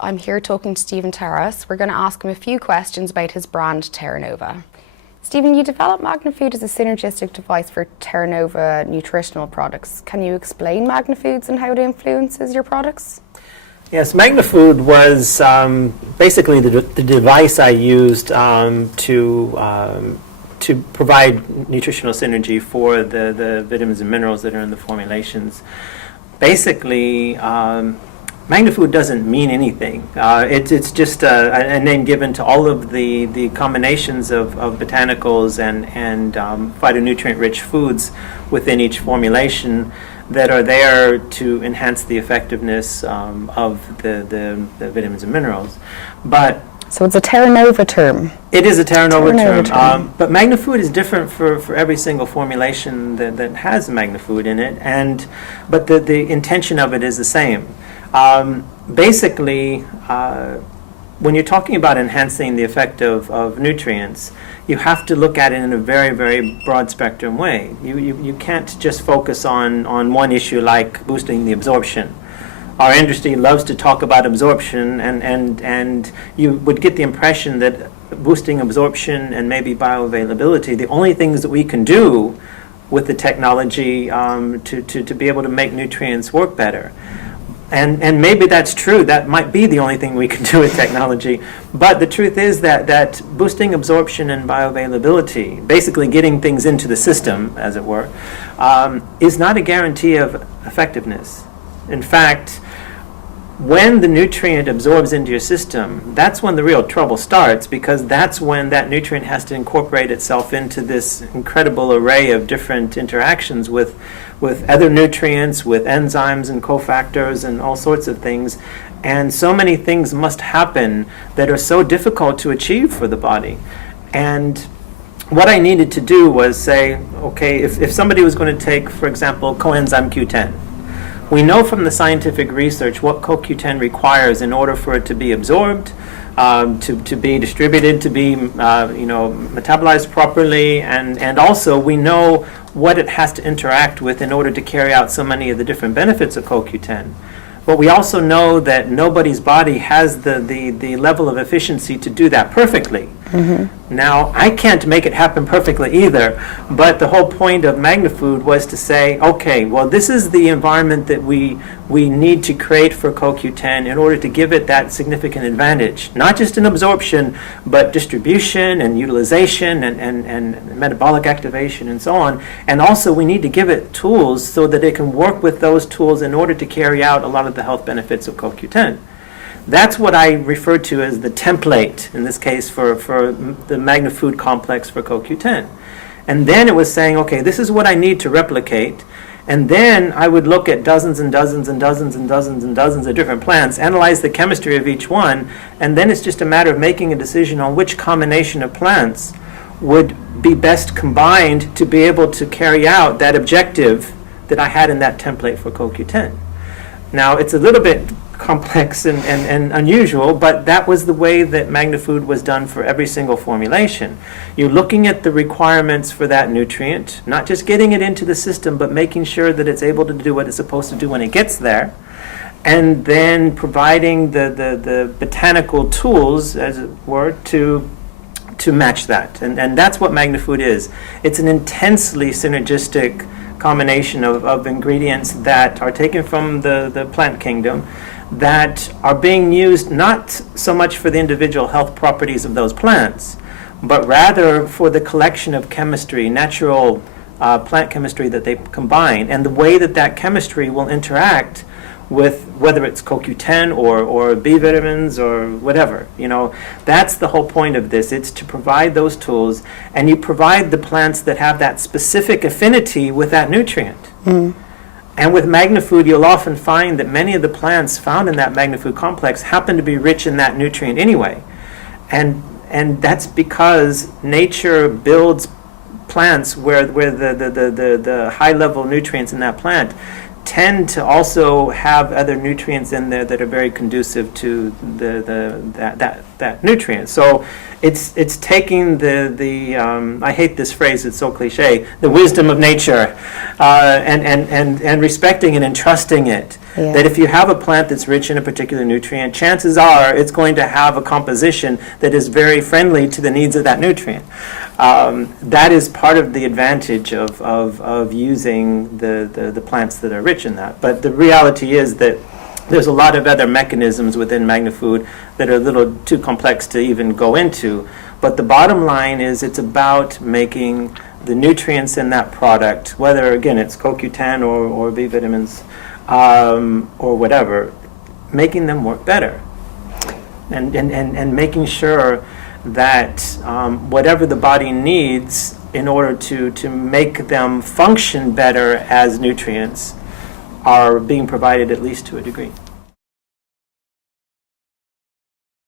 I'm here talking to Stephen Terrass. We're going to ask him a few questions about his brand Terra Nova. Stephen, you developed Magnifood as a synergistic device for Terra Nova nutritional products. Can you explain Magnifoods and how it influences your products? Yes, Magnifood was basically the device I used to provide nutritional synergy for the vitamins and minerals that are in the formulations. Basically, Magnifood doesn't mean anything. It's just a name given to all of the combinations of botanicals and phytonutrient-rich foods within each formulation that are there to enhance the effectiveness of the vitamins and minerals. So it's a Terra Nova term. It is a Terra Nova term. But Magnifood is different for every single formulation that has Magnifood in it, but the intention of it is the same. Basically, when you're talking about enhancing the effect of nutrients, you have to look at it in a very, very broad spectrum way. You can't just focus on one issue like boosting the absorption. Our industry loves to talk about absorption, and you would get the impression that boosting absorption and maybe bioavailability, the only things that we can do with the technology to be able to make nutrients work better. And maybe that's true. That might be the only thing we can do with technology. But the truth is that boosting absorption and bioavailability, basically getting things into the system, as it were, is not a guarantee of effectiveness. In fact, when the nutrient absorbs into your system, that's when the real trouble starts, because that's when that nutrient has to incorporate itself into this incredible array of different interactions with other nutrients, with enzymes and cofactors and all sorts of things. And so many things must happen that are so difficult to achieve for the body. And what I needed to do was say, okay, if somebody was going to take, for example, coenzyme Q10, we know from the scientific research what CoQ10 requires in order for it to be absorbed, to be distributed, to be metabolized properly, and also we know what it has to interact with in order to carry out so many of the different benefits of CoQ10. But we also know that nobody's body has the level of efficiency to do that perfectly. Mm-hmm. Now, I can't make it happen perfectly either, but the whole point of Magnifood was to say, okay, well, this is the environment that we need to create for CoQ10 in order to give it that significant advantage, not just in absorption, but distribution and utilization and metabolic activation and so on. And also, we need to give it tools so that it can work with those tools in order to carry out a lot of the health benefits of CoQ10. That's what I refer to as the template, in this case, for the Magnifood complex for CoQ10. And then it was saying, okay, this is what I need to replicate. And then I would look at dozens and dozens and dozens and dozens and dozens of different plants, analyze the chemistry of each one, and then it's just a matter of making a decision on which combination of plants would be best combined to be able to carry out that objective that I had in that template for CoQ10. Now, it's a little bit complex and unusual, but that was the way that Magnifood was done for every single formulation. You're looking at the requirements for that nutrient, not just getting it into the system, but making sure that it's able to do what it's supposed to do when it gets there, and then providing the botanical tools, as it were, to match that. And that's what Magnifood is. It's an intensely synergistic combination of ingredients that are taken from the plant kingdom that are being used not so much for the individual health properties of those plants, but rather for the collection of chemistry, natural plant chemistry that they combine, and the way that chemistry will interact with whether it's CoQ10 or B vitamins or whatever. That's the whole point of this. It's to provide those tools, and you provide the plants that have that specific affinity with that nutrient. Mm. And with Magnifood, you'll often find that many of the plants found in that Magnifood complex happen to be rich in that nutrient anyway. And that's because nature builds plants where the high-level nutrients in that plant tend to also have other nutrients in there that are very conducive to that nutrient. So it's taking the I hate this phrase, it's so cliche, the wisdom of nature, and respecting and entrusting it. Yeah. That if you have a plant that's rich in a particular nutrient, chances are it's going to have a composition that is very friendly to the needs of that nutrient. That is part of the advantage of using the plants that are rich in that. But the reality is that there's a lot of other mechanisms within Magnifood that are a little too complex to even go into. But the bottom line is it's about making the nutrients in that product, whether, again, it's CoQ10 or B vitamins or whatever, making them work better. And making sure that whatever the body needs in order to make them function better as nutrients are being provided, at least to a degree.